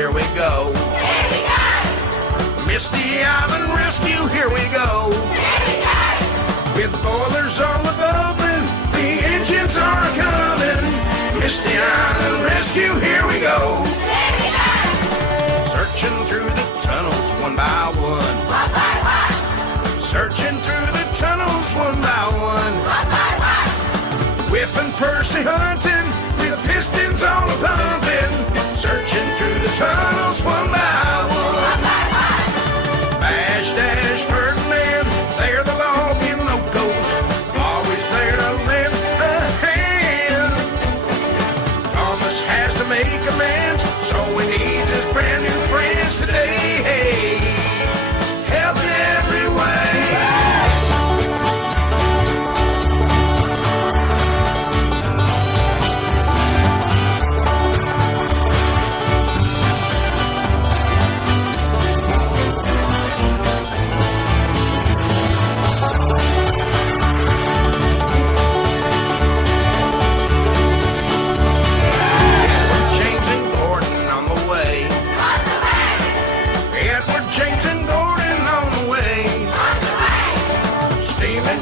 here we go. Misty Island Rescue, here we go. With boilers all bubbling, the engines are coming. Misty Island Rescue, here we go. Searching through the tunnels one by one. One by one. Searching through the tunnels one by one. One by one. Whipping Percy hunting with pistons on a pumping. Searching through the tunnels one by one. One by one. Bash Dash Ferdinand, they're the logging locals, always there to lend a hand. Thomas has to make amends, so he needs his brand new friends today. Hey, helping every way.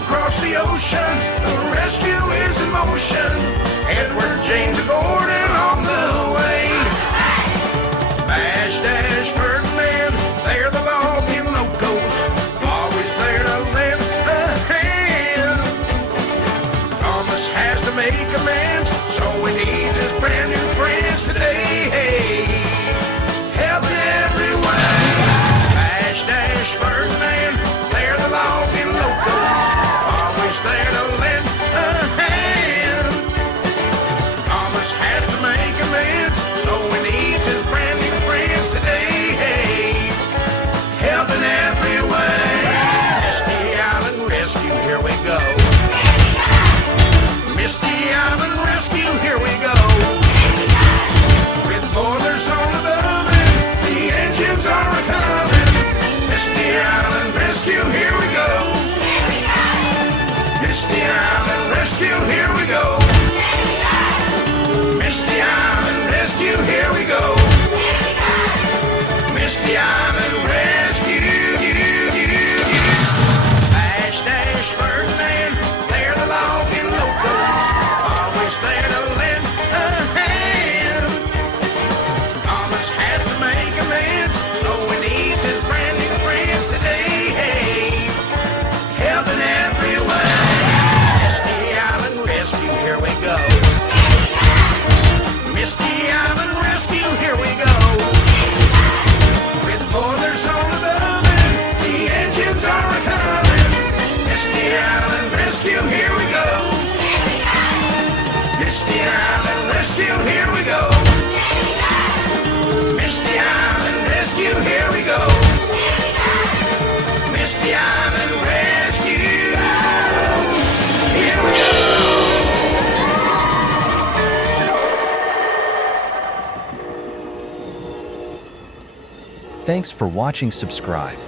Across the ocean, the rescue is in motion. Edward James Gordon on the way. Bash Dash Ferdinand, they're the logging locals, always there to lend a hand. Thomas has to make amends, so he needs his brand new friends today. Hey, helping every way. Bash Dash Ferdinand, they're the logging locals, there to lend a hand. Thomas has to make amends, so he needs his brand new friends today. Hey, helping every way. Misty Island Rescue, here we go. Misty Island Rescue, here we go. With boilers on the bubbling, the engines are coming. Misty Island Rescue, here we go. Misty Island Rescue, here we go. Misty Island Rescue, here we go. Misty Island Rescue, Bash Dash Ferdinand, they're the logging locals, always there to lend a hand. Thomas has to make amends, so he needs his brand new friends today. Hey, helping every way. Rescue, here we go. Misty Island Rescue, here we go. With boilers on the bubbling, the engines are coming. Misty Island Rescue, here we go. Misty Island Rescue, here we go. Misty Island Rescue, here we go. Misty Island Rescue, here we go. Thanks for watching. Subscribe.